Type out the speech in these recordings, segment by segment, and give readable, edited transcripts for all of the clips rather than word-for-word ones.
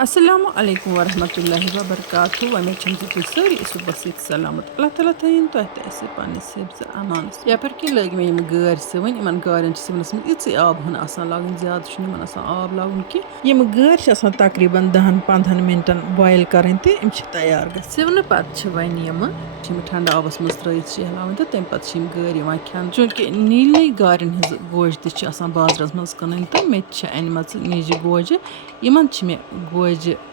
Assalamu alaikum warahmatullahi wabarakatuh. Umeed छम तुम सारी सुबह से सलामत अल्लाह ताला थैन तो ऐसे पानी हिफ्ज़ अमान यपर कि लग मे गार सिवन इन गारन सिवनस में इतनी आब हन आसान लागन ज्यादा इन आसान आब लागन कि गार तकरीबन 10-15 मिनटन बॉयल करें तो इम तैयार ग सिवन पे वन ठंडा आबस मज त्रत शहलावन तो तम पे गार खान चूँकि नील गारन हज गोज तजरस मज कन तो मे अनम निज गोज इन मे गोज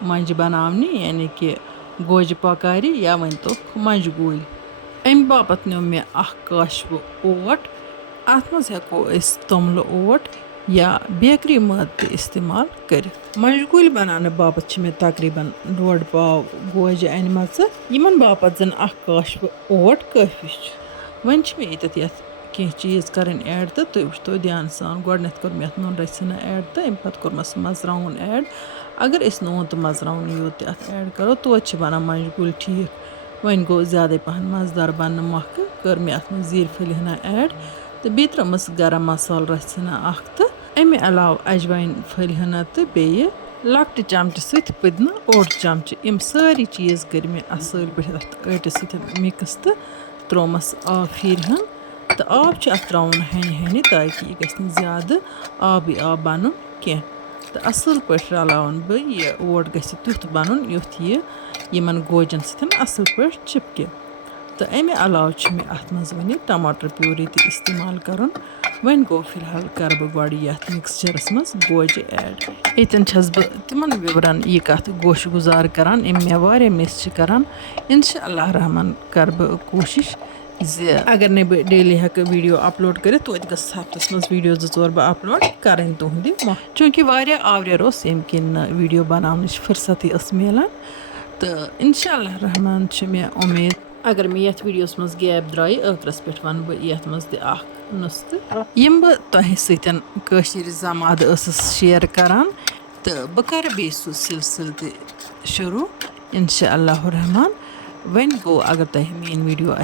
मंज बनावनी यानी कि गोज पकारी या वन तो मंजगूल अम बापत नो मे काशव ओट अत मज हेको तोमल ओट या बेकरी मद इस्तेमाल कर मंजगूल बनाने बापत मे तकरीबन 1.5 पाव गोज अनम बापत जन काशव ओट काफी वन मे ये कह चीज़ कर ऐड तो तुम वो ध्यान सान गोडन कोर मे नून रसना ऐड तो अम पे कोर्मस मजरावन ऐड अगर अस नून तो मजरावन यूत ऐड करो तो बना मंजगूल ठीक वन गो ज़्यादा पहन मज़ेदार बन मख कर मे अत जीर फलिहना ऐड तो बे त्रमस गरम मसाल रसना तो अमे अलाव अजवाइन फलिहना तो बे लकट चमच सत पुदना 1 चमच यम सारी चीज़ कर मे असल पे आटस सत मिक्स तो त्रोमस आब फिर तो आब त्रावन हन हन ताकि यह गि ज़्यादा आब बन कह तो असल पे रलावन बह ओट गि तुथ बन युथ यह गोजन सत असल पे चिपके तो अमे अलाव मे अत वन टमाटर प्यूरी तो इस्तेमाल कर वन गो फिलहाल कर बह गो ये मिक्सचरस मज गोज ऐड यन बह तिमन विवरन यह कत गोश गुजार करान मे वारिया मिस करान इंशाअल्लाह रहमान कर बह कोशिश अगर ने बह डेली हेक वीडियो अपलोड कर तो हफ्तस मज वीडियो 2-4 बह अपलोड करें तुहद चूँकि वारिया आवरियर यम किन वीडियो बनाने फुर्सत मिलान तो इंशाअल्लाह रहमान मे उम्मीद अगर मे ये वीडियोस मज गैप द्राय ٲखरस पे वन बह ये मज नुस्ख यम बह तह सर जमाद शेयर करान तो बह कर बे सह सिलसिल शुरू इंशाअल्लाह रहमान वन गो अगर तह मेन वीडियो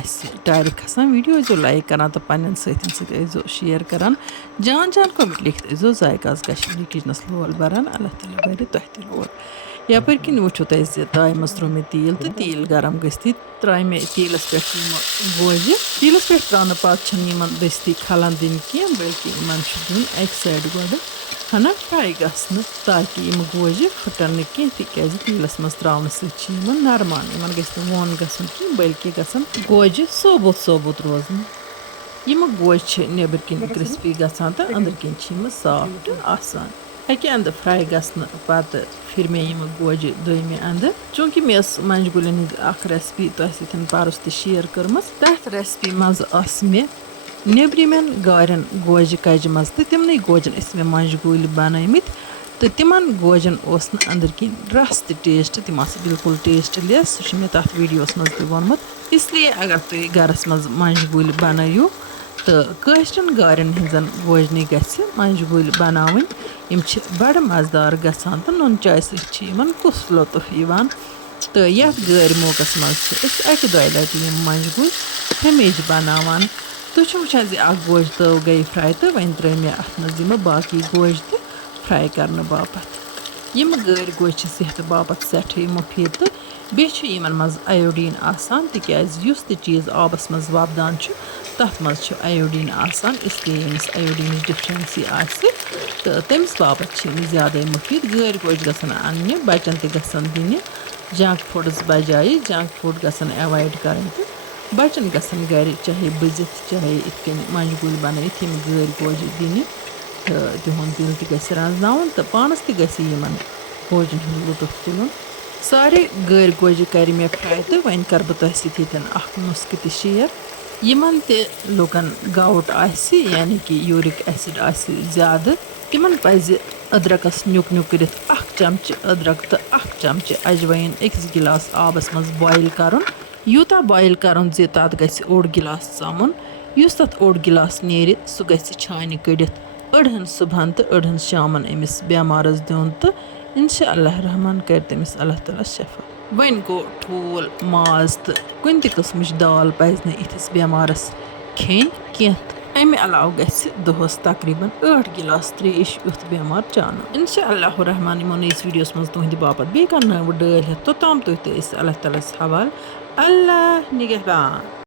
टायर खसान वीडियो जो लाइक करान तो पन्न सो शेयर करान जान जान कमेंट लिखित जायकाज कश्मीरी किचनस लोल बरान अल्लाह ताला बर तह त लोल यपर कि वो ताय मज त्रो मे तेल तो तेल गरम गि त्रा मे तेलस पे गोज तेलस पे त्राने पे दस्ती खलन दिन कह बल्कि इन दिन अक साइड गो हना फ्राई गसन ताकि गोज फुटन कह तिज तेलस मज त्रावन सत नरमान इन गि वोन गसन कह बल्कि गसन गोज सोबुत सोबुत रोजन यम गोज नेबर किन क्रिस्पी गसान तो अंदर किन सॉफ्ट आसान अके अंदर फ्राई गसन पत फिर मे यम गोज दोमे अंदर चूँकि मे मंजगूलन हज रेसिपी तह सत परस शेयर कर्म तथ रेसिपी मज मे नेब्रिमें गारन गोज कज मज तो तिमन गोजन मे मंजगूल बनमित तो तिमन गोजन अंदर किन रस टेस्ट तिम बिल्कुल टेस्टलेस सह मे तथ वीडियोस मज वोनमुत इसलिए अगर तुम गरस मज मंजगूल बनयू तो काशरन गारन हजन गोजन गि मंजगूल बनावन यम बड़ मज़ेदार गसान तो नुन चाय सत कुस लुत्फ तो ये गार मौकस मज अक दो लट मंजगूल हमेश बनावान तुम वुचान गोज तव गई फ्राई तो वन त्रे मे अत मज बाकी गोज तो फ्राई करने बापत यम गार गोज सेहत बापत सठे मुफीद तो बेन मज आयोडीन आसान तिज चीज़ आबस मज वपदान तथ मज आयोडीन आसान इसलिए यमिस आयोडीन डिफरेंसी तो तमिस बापत ज़्यादा मुफीद गार गोज गसन अन्य बचन तन दिन जंक फूड्स बजाय जंक फूड गसन अवॉइड करें तो बचन गसन घर चाहे बुजित चाहे इत मंजगूल बनत यम गार गोज दिन तो तिहुंद दिल तज रजन तो पानस तमन गोजन हूँ लुत्फ तुलन सारे गार गोज कर मे फ्राई तो वन कर बह तह सत नुस्ख त शेयर यमन लुकन गाउट यानी कि यूरिक एसिड ज़्यादा तिमन पज अदरकस नुक नुक कर चमच अदरक तो चमच अजवाइन 1 गिलास आबस मज बॉयल कर यूता बॉयल कर तथ गि 1 गिलास चमुन तथ 1 गिलास नेर सह गि छान कड़ित अड़हन सुबहन तो अड़हन शामन अमिस बेमारस दिन तो इंशाअल्लाह रहमान कर तमिस अल्लाह ताला शफा वन गो ठोल माज तो कुन किस्म दाल पज इथिस बेमारस खेन कह اَمہِ علاوٕ گژھِ دۄہَس تقریٖباً 8 گِلاس ترٛیش یُتھ بٮ۪مار چانہٕ اِنشاء اللہ الرحمٰن یِمو نٔیِس ویٖڈیوَس منٛز تُہٕنٛدِ باپتھ بیٚیہِ کانٛہہ نٔو ڈٲلۍ ہٮ۪تھ توٚتام تُہۍ تہِ ٲسۍ اللہ تعالیٰ ہَس حوالہٕ اللہ نِگہبان.